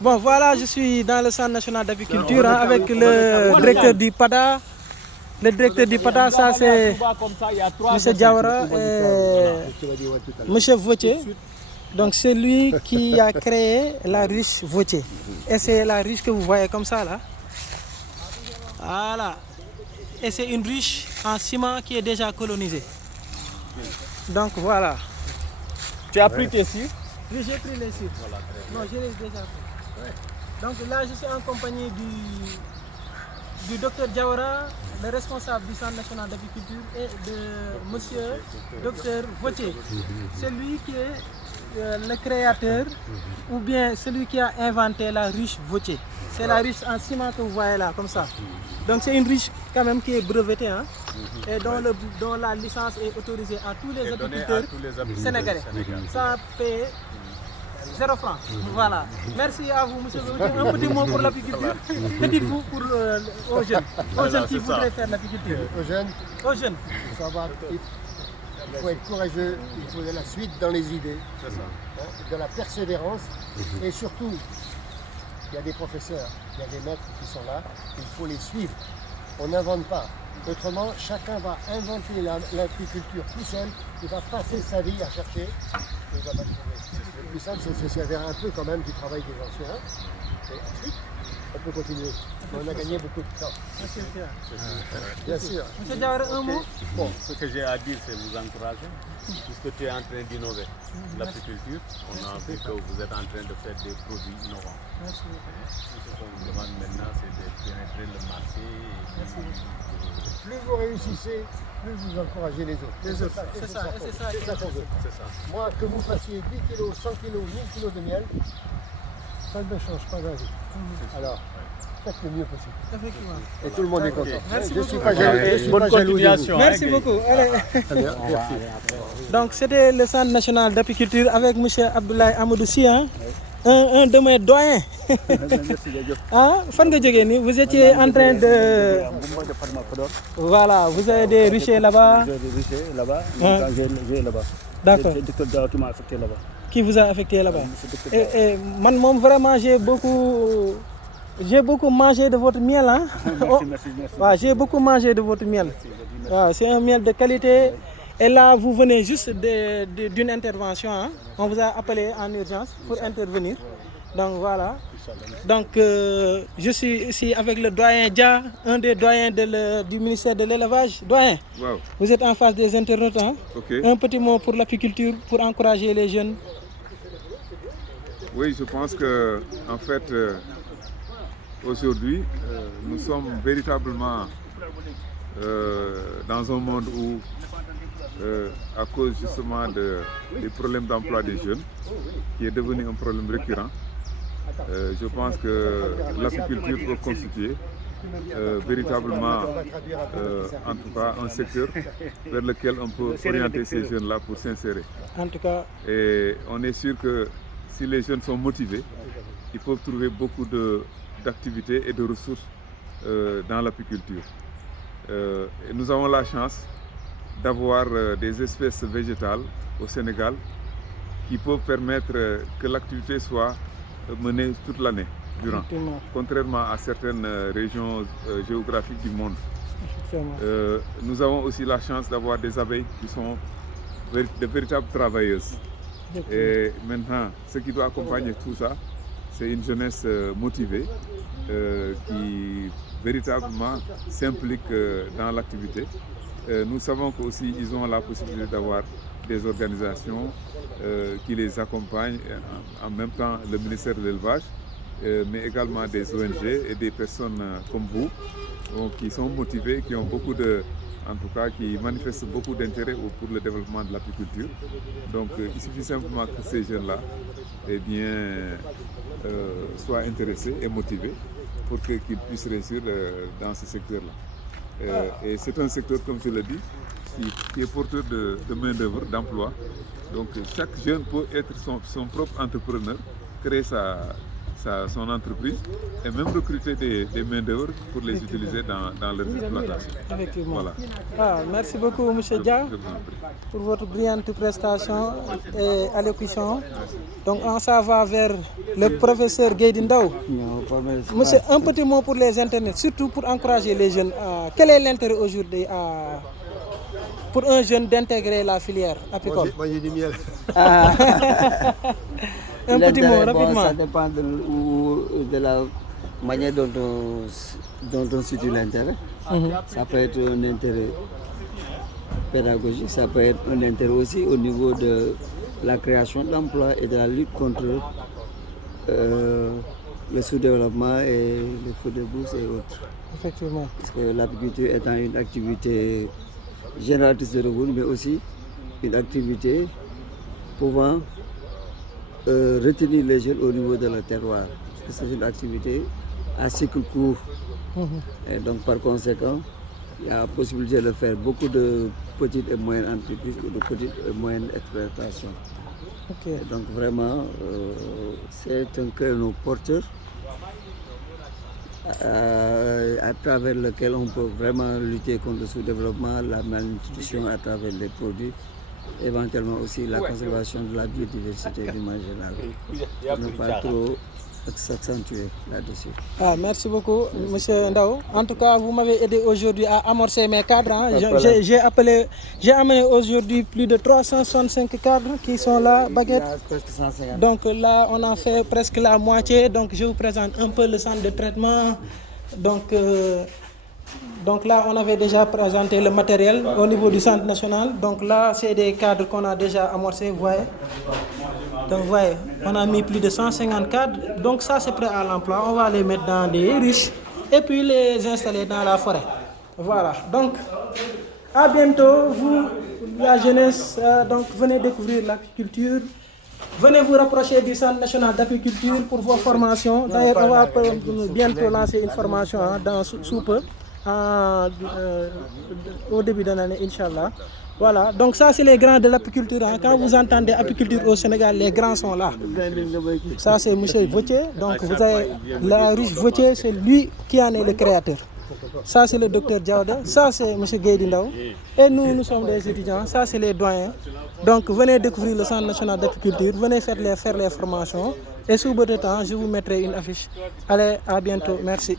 Bon, voilà, je suis dans le Centre national d'apiculture avec le directeur du PADA. Le directeur du PADA, ça c'est M. Diawara et M. Vautier. Donc c'est lui qui a créé la ruche Vautier. Et c'est la ruche que vous voyez comme ça là. Voilà. Et c'est une ruche en ciment qui est déjà colonisée. Donc voilà. Tu as pris tes cires? Oui, j'ai pris les cires. Voilà, non, je les ai déjà pris. Ouais. Donc là, je suis en compagnie du docteur Diawara, le responsable du Centre national d'apiculture, et de monsieur docteur Vautier. C'est lui qui est le créateur ou bien celui qui a inventé la ruche Vautier. C'est la ruche en ciment que vous voyez là, comme ça. Donc c'est une ruche quand même qui est brevetée, hein, et dont la licence est autorisée à tous les apiculteurs sénégalais. Ça paye 0 francs. Voilà. Merci à vous, monsieur Vautier. Un petit mot pour l'apiculture. Que dites-vous aux jeunes, qui voudraient faire l'apiculture? Aux jeunes. Il faut être courageux, il faut de la suite dans les idées, de la persévérance et surtout, il y a des professeurs, il y a des maîtres qui sont là, il faut les suivre. On n'invente pas. Autrement, chacun va inventer l'apiculture tout seul, il va passer sa vie à chercher, et il va pas trouver. Le plus simple, c'est de se servir un peu quand même du travail des anciens, et ensuite, on peut continuer. On a gagné beaucoup de temps. Bien sûr. Monsieur Diawara, un mot? Bon, ce que j'ai à dire, c'est vous encourager, puisque tu es en train d'innover l'apiculture. On a vu que vous êtes en train de faire des produits innovants. Merci beaucoup. Ce qu'on vous demande maintenant, c'est de pénétrer le marché. Plus vous réussissez, plus vous encouragez les autres. C'est ça qu'on veut. Moi, que vous fassiez 10 kilos, 100 kilos, 1000 kilos de miel, ça ne change pas la vie. Alors, faites le mieux possible. Effectivement. Et tout le monde est content. Merci Je beaucoup. suis pas jaloux. Bonne continuation. Merci beaucoup. Allez. Merci. Donc c'était le Centre national d'apiculture avec M. Abdoulaye Amadou Sy, hein? Un de mes doyens. Ah, fan nga jógee ni, vous étiez en train de... Voilà, vous avez des ruchers là-bas. J'ai des ruchers là-bas, j'ai là-bas. D'accord. Le docteur qui m'a affecté là-bas. Qui vous a affecté là-bas? Et moi, vraiment, j'ai beaucoup mangé de votre miel, hein? Merci. Ouais, j'ai beaucoup mangé de votre miel. Ouais, c'est un miel de qualité. Et là, vous venez juste d'une intervention, hein? On vous a appelé en urgence pour intervenir. Donc voilà. Donc je suis ici avec le doyen Dia, un des doyens du ministère de l'élevage. Doyen, wow. Vous êtes en face des internautes, hein? Okay. Un petit mot pour l'apiculture, pour encourager les jeunes. Oui, je pense que en fait, aujourd'hui, nous sommes véritablement dans un monde où, à cause justement des problèmes d'emploi des jeunes, qui est devenu un problème récurrent, je pense que l'apiculture peut constituer véritablement, en tout cas, un secteur vers lequel on peut orienter ces jeunes-là pour s'insérer. En tout cas. Et on est sûr que si les jeunes sont motivés, ils peuvent trouver beaucoup d'activités et de ressources dans l'apiculture. Nous avons la chance d'avoir des espèces végétales au Sénégal qui peuvent permettre que l'activité soit menée toute l'année durant, contrairement à certaines régions géographiques du monde. Nous avons aussi la chance d'avoir des abeilles qui sont de véritables travailleuses. Et maintenant, ce qui doit accompagner tout ça, c'est une jeunesse motivée qui véritablement s'implique dans l'activité. Nous savons qu'aussi ils ont la possibilité d'avoir des organisations qui les accompagnent, en même temps le ministère de l'élevage, mais également des ONG et des personnes comme vous, qui sont motivées, qui ont beaucoup en tout cas qui manifestent beaucoup d'intérêt pour le développement de l'apiculture. Donc il suffit simplement que ces jeunes-là soient intéressés et motivés pour qu'ils puissent réussir dans ce secteur-là. Et c'est un secteur, comme je l'ai dit, qui est porteur de main-d'œuvre, d'emploi. Donc chaque jeune peut être son propre entrepreneur, créer son entreprise et même recruter des main-d'œuvre pour les utiliser dans leur exploitation. Effectivement. Voilà. Ah, merci beaucoup, M. Dia, Je vous en prie. pour votre brillante prestation et allocution. Donc, on s'en va vers le professeur Guèye Ndao. Monsieur, un petit mot pour les internets, surtout pour encourager les jeunes. Quel est l'intérêt aujourd'hui pour un jeune d'intégrer la filière apicole? Manger du miel. Un petit mot, rapidement. Ça dépend de la manière dont on situe l'intérêt. Ça peut être un intérêt pédagogique, ça peut être un intérêt aussi au niveau de la création d'emplois et de la lutte contre le sous-développement et le feu de bourse et autres. Effectivement. Parce que l'apiculture étant une activité génératrice de revenus, mais aussi une activité pouvant retenir les jeunes au niveau de leur terroir. Parce que c'est une activité à cycle court. Et donc par conséquent, il y a la possibilité de faire beaucoup de petites et moyennes entreprises ou de petites et moyennes exploitations. Ok. Et donc vraiment, c'est un créneau porteur à travers lequel on peut vraiment lutter contre le sous-développement, la malnutrition à travers les produits, éventuellement aussi la conservation de la biodiversité du manière générale. Ne pas trop s'accentuer là-dessus. Ah, merci beaucoup, M. Ndao. En tout cas, vous m'avez aidé aujourd'hui à amorcer mes cadres. Hein. J'ai amené aujourd'hui plus de 365 cadres qui sont là, baguettes. Presque 150. Donc là, on en fait presque la moitié. Donc je vous présente un peu le centre de traitement. Donc là, on avait déjà présenté le matériel au niveau du centre national. Donc là, c'est des cadres qu'on a déjà amorcés, vous voyez. Donc vous voyez, on a mis plus de 150 cadres. Donc ça, c'est prêt à l'emploi. On va les mettre dans des ruches et puis les installer dans la forêt. Voilà. Donc, à bientôt, vous, la jeunesse. Donc, venez découvrir l'apiculture. Venez vous rapprocher du Centre national d'apiculture pour vos formations. D'ailleurs, on va bientôt lancer une formation sous peu, au début de l'année, Inch'Allah. Voilà, donc ça c'est les grands de l'apiculture. Hein. Quand vous entendez apiculture au Sénégal, les grands sont là. Ça c'est M. Vautier. Donc vous avez la ruche Vautier, c'est lui qui en est le créateur. Ça c'est le docteur Diawda, ça c'est M. Guèye Ndao. Et nous sommes des étudiants, ça c'est les doyens. Donc venez découvrir le Centre national d'apiculture, venez faire les formations. Et sous peu de temps, je vous mettrai une affiche. Allez, à bientôt, merci.